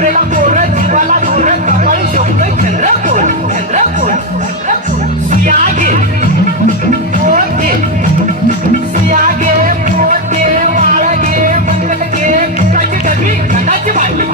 नवरेला पोर जीवाला दोर कपाळी शोभतोय चंद्रकोर चंद्रकोर सियागे पोते सियागे पोते वाळगे मंगलगे कुटाची डबी घटाची बाटली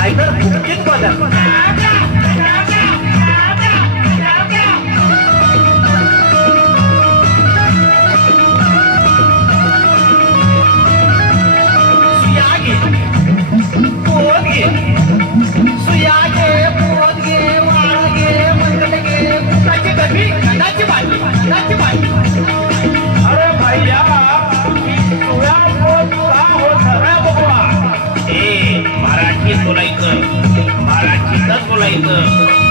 either cooking mother suyage podge suyage podge walge mangalge kutachi gabi kanachi bati अरे भैया तुला पोत का होत रे बघवा मराठीत बोलायचं मराठीतच बोलायचं